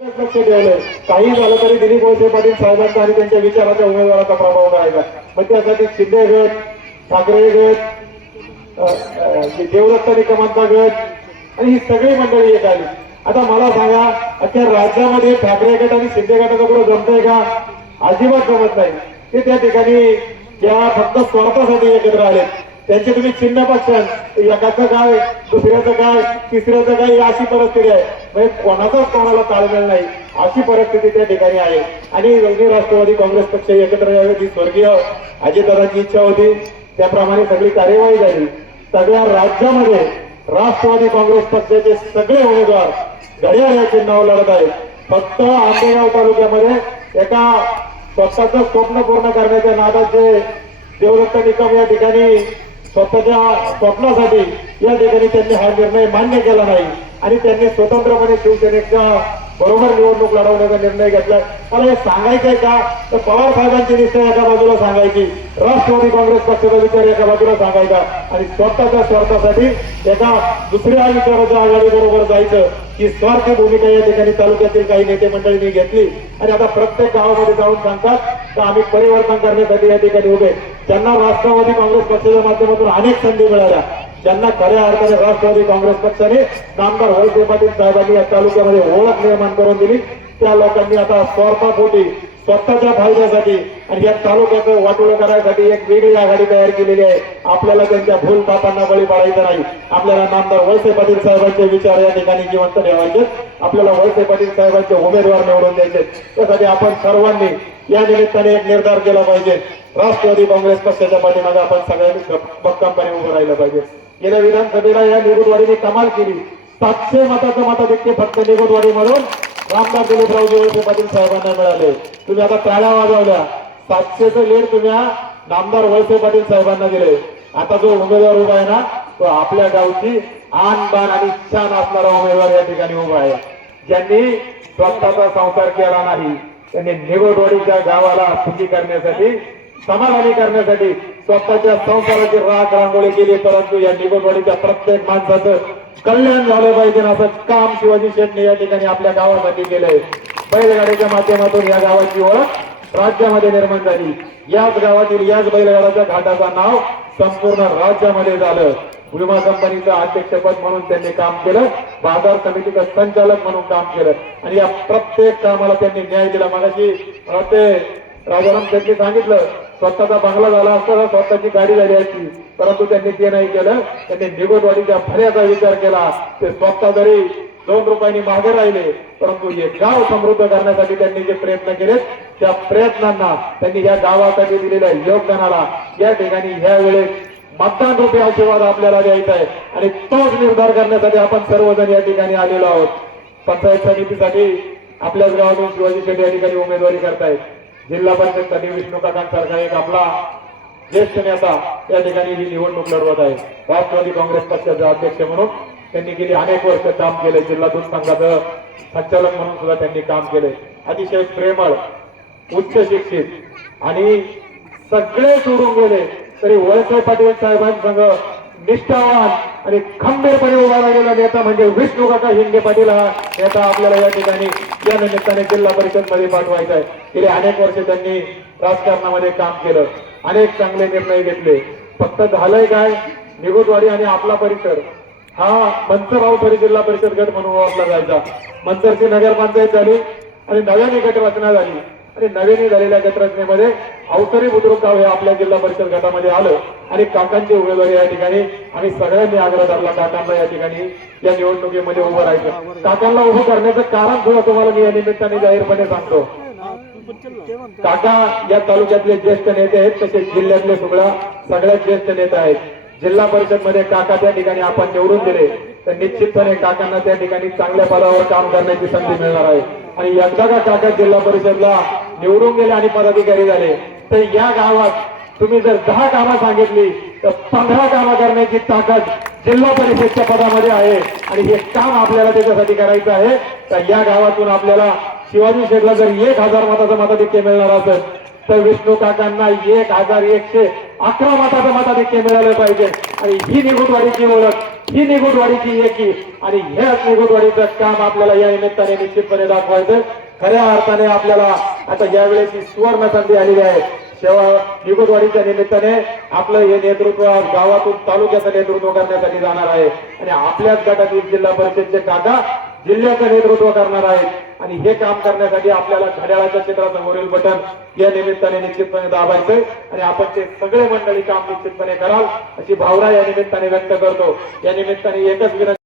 लक्ष ठेवलंय. काही झालं तरी दिलीप वळसे पाटील साहेबांचा आणि त्यांच्या विचाराच्या उमेदवाराचा प्रभाव करायचा. मग त्यासाठी शिंदे गट, ठाकरे गट, देवदत्त निकमांचा गट आणि ही सगळी मंडळी एक आली. आता मला सांगा, अख्ख्या राज्यामध्ये ठाकरे गट आणि शिंदे गटाचं कुठं जमतंय का? अजिबात जमत नाही. ते त्या ठिकाणी या फक्त स्वार्थासाठी एकत्र आले. त्यांचे तुम्ही चिन्ह बघशाल, एकाचं काय, दुसऱ्याचं काय, तिसऱ्याचं काय, अशी परिस्थिती आहे. म्हणजे कोणाचाच कोणाला ताळमेळ नाही, अशी परिस्थिती त्या ठिकाणी आहे. आणि दोन्ही राष्ट्रवादी काँग्रेस पक्ष एकत्र यावे ही स्वर्गीय अजितदादांची इच्छा होती. त्याप्रमाणे सगळी कार्यवाही झाली. सगळ्या राज्यामध्ये राष्ट्रवादी काँग्रेस पक्षाचे सगळे उमेदवार घड्याळ या चिन्हावर लढत आहेत. फक्त आंबेगाव तालुक्यामध्ये एका स्वतःचं स्वप्न पूर्ण करण्याच्या नादात जे देवदत्त निकम या ठिकाणी स्वतःच्या स्वप्नासाठी या ठिकाणी त्यांनी हा निर्णय मान्य केला नाही आणि त्यांनी स्वतंत्रपणे शिवसेनेच्या बरोबर निवडणूक लढवण्याचा निर्णय घेतला. मला हे सांगायचंय का, तर पवार साहेबांची निष्ठा एका बाजूला सांगायची, राष्ट्रवादी काँग्रेस पक्षाचा विचार एका बाजूला सांगायचा आणि स्वतःच्या स्वार्थासाठी एका दुसऱ्या विचाराच्या आघाडी बरोबर जायचं, ही स्वार्थी भूमिका या ठिकाणी तालुक्यातील काही नेते मंडळींनी घेतली. आणि आता प्रत्येक गावामध्ये जाऊन सांगतात तर आम्ही परिवर्तन करण्यासाठी या ठिकाणी उभे. ज्यांना राष्ट्रवादी काँग्रेस पक्षाच्या माध्यमातून अनेक संधी मिळाल्या, ज्यांना खऱ्या अर्थाने राष्ट्रवादी काँग्रेस पक्षाने नामदार वळसे पाटील साहेबांनी या तालुक्यामध्ये ओळख निर्माण करून दिली, त्या लोकांनी आता स्वार्थापोटी स्वतःच्या फायद्यासाठी आणि या तालुक्याचं वाटोळं करायसाठी एक वेगळी आघाडी तयार केलेली आहे. आपल्याला त्यांच्या भूल पापांना बळी पडायचं नाही. आपल्याला नामदार वळसे पाटील साहेबांचे विचार या ठिकाणी जिवंत ठेवायचे. आपल्याला वळसे पाटील साहेबांचे उमेदवार निवडून द्यायचे. त्यासाठी आपण सर्वांनी या निमित्ताने एक निर्धार केला पाहिजे. राष्ट्रवादी काँग्रेस पक्षाच्या पाठीमागे आपण सगळ्यांनी भक्कमपणे उभं राहिलं पाहिजे. गेल्या विधानसभेला या निगुटवाडीने कमाल केली. 700 मताचं मताधिक्य फक्त निगुटवाडीमधून रामदार दिलीपरावजी वळसे पाटील साहेबांना मिळाले. तुम्ही आता टाळ्या वाजवल्या. 700चं लीड तुम्ही नामदार वळसे पाटील साहेबांना दिले. आता जो उमेदवार उभा आहे ना, तो आपल्या गावची आन बाण आणि शान असणारा उमेदवार या ठिकाणी उभा आहे. ज्यांनी स्वतःचा संसार केला नाही, त्यांनी निगुटवाडीच्या गावाला सुखी करण्यासाठी, समाधानी करण्यासाठी स्वतःच्या संसाराची राख रांगोळी केली. परंतु या निगुटवाडीच्या प्रत्येक माणसाचं कल्याण झालं पाहिजे असं काम शिवाजी शेट्टी या ठिकाणी आपल्या गावासाठी केलंय. बैलगाडीच्या माध्यमातून या गावाची ओळख राज्यामध्ये निर्माण झाली. याच गावातील याच बैलगाड्याच्या घाटाचं नाव संपूर्ण राज्यामध्ये झालं. विमा कंपनीचं अध्यक्षपद म्हणून त्यांनी काम केलं, बाजार समितीचं संचालक म्हणून काम केलं आणि या प्रत्येक कामाला त्यांनी न्याय दिला. मगाशी ते राजाराम शेट्टी सांगितलं, स्वतःचा बंगला झाला असता, स्वतःची गाडी झाली असती, परंतु त्यांनी ते नाही केलं. त्यांनी निगुटवाडीच्या भल्याचा विचार केला. ते स्वतः जरी 2 रुपयांनी मागे राहिले, परंतु हे गाव समृद्ध करण्यासाठी त्यांनी जे प्रयत्न केले, त्या प्रयत्नांना त्यांनी या गावासाठी दिलेल्या योगदानाला या ठिकाणी ह्या वेळेस मतदान रूपी आशीर्वाद आपल्याला द्यायचा आहे आणि तोच निर्धार करण्यासाठी आपण सर्वजण या ठिकाणी आलेलो आहोत. पंचायत समितीसाठी आपल्याच गावातून शिवाजी शेट्टी या ठिकाणी उमेदवारी करतायत. जिल्हा परिषदसाठी विष्णू काकांसारखा एक आपला ज्येष्ठ नेता या ठिकाणी ही निवडणूक लढवत आहे. राष्ट्रवादी काँग्रेस पक्षाचे अध्यक्ष म्हणून त्यांनी गेली अनेक वर्ष काम केले. जिल्हा दूध संघाचं संचालक म्हणून सुद्धा त्यांनी काम केले. अतिशय प्रेमळ, उच्च शिक्षित आणि सगळे सोडून गेले तरी वळसे पाटील साहेबांसंग निष्ठावान आणि खंबीरपणे उभा राहिलेला नेता म्हणजे विष्णू काका हिंगे पाटील हा नेता आपल्याला या ठिकाणी या निमित्ताने जिल्हा परिषद मध्ये पाठवायचा आहे. गेले अनेक वर्ष त्यांनी राजकारणामध्ये काम केलं, अनेक चांगले निर्णय घेतले. फक्त झालंय काय, निगुटवाडी आणि आपला परिसर हा मंचररावथरी जिल्हा परिषद गट म्हणून ओळखला जायचा. मंचरची नगरपंचायत झाली आणि नव्याने गट रचना झाली आणि नव्याने झालेल्या गट रचनेमध्ये अवसरी बुद्रुक गाव हे आपल्या जिल्हा परिषद गटामध्ये आलं आणि काकांची उमेदवारी या ठिकाणी आम्ही सगळ्यांनी आग्रह धरला काकांना या ठिकाणी या निवडणुकीमध्ये उभं राहायचं. काकांना उभं करण्याचं कारण सुद्धा तुम्हाला मी या निमित्ताने जाहीरपणे सांगतो. काका या तालुक्यातले ज्येष्ठ नेते आहेत, तसेच जिल्ह्यातले सगळ्यात ज्येष्ठ नेते आहेत. जिल्हा परिषद मध्ये काका त्या ठिकाणी आपण निवडून दिले तर निश्चितपणे काकांना त्या ठिकाणी चांगल्या पदावर काम करण्याची संधी मिळणार आहे. आणि एकदा का काका जिल्हा परिषदला निवडून गेले आणि पदाधिकारी झाले तर या गावात तुम्ही जर 10 कामं सांगितली तर 15 कामं करण्याची ताकद जिल्हा परिषदच्या पदामध्ये आहे. आणि हे काम आपल्याला त्याच्यासाठी करायचं आहे. तर या गावातून आपल्याला शिवाजी शेठला जर 1000 मताचं मताधिक्य मिळणार असेल तर विष्णू काकांना 1111 मताचं मताधिक्य मिळालं पाहिजे. आणि ही निगुटवाडीची ओळख ही निगुटवाडीची एकी आणि ह्याच निगुटवाडीचं काम आपल्याला या निमित्ताने निश्चितपणे दाखवायचं. खऱ्या अर्थाने आपल्याला आता यावेळेस ही सुवर्ण संधी आलेली आहे. शेवा निगुटवाडीच्या निमित्ताने आपलं हे नेतृत्व गावातून तालुक्याचं नेतृत्व करण्यासाठी जाणार आहे आणि आपल्याच गटातील जिल्हा परिषदचे काका जिल्ह्याचं नेतृत्व करणार आहेत आणि हे काम करण्यासाठी आपल्याला घड्याळाच्या चित्रासमोरील बटन या निमित्ताने निश्चितपणे दाबायचंय आणि आपण ते सगळे मंडळी काम निश्चितपणे कराल अशी भावना या निमित्ताने व्यक्त करतो. या निमित्ताने एकच विनंती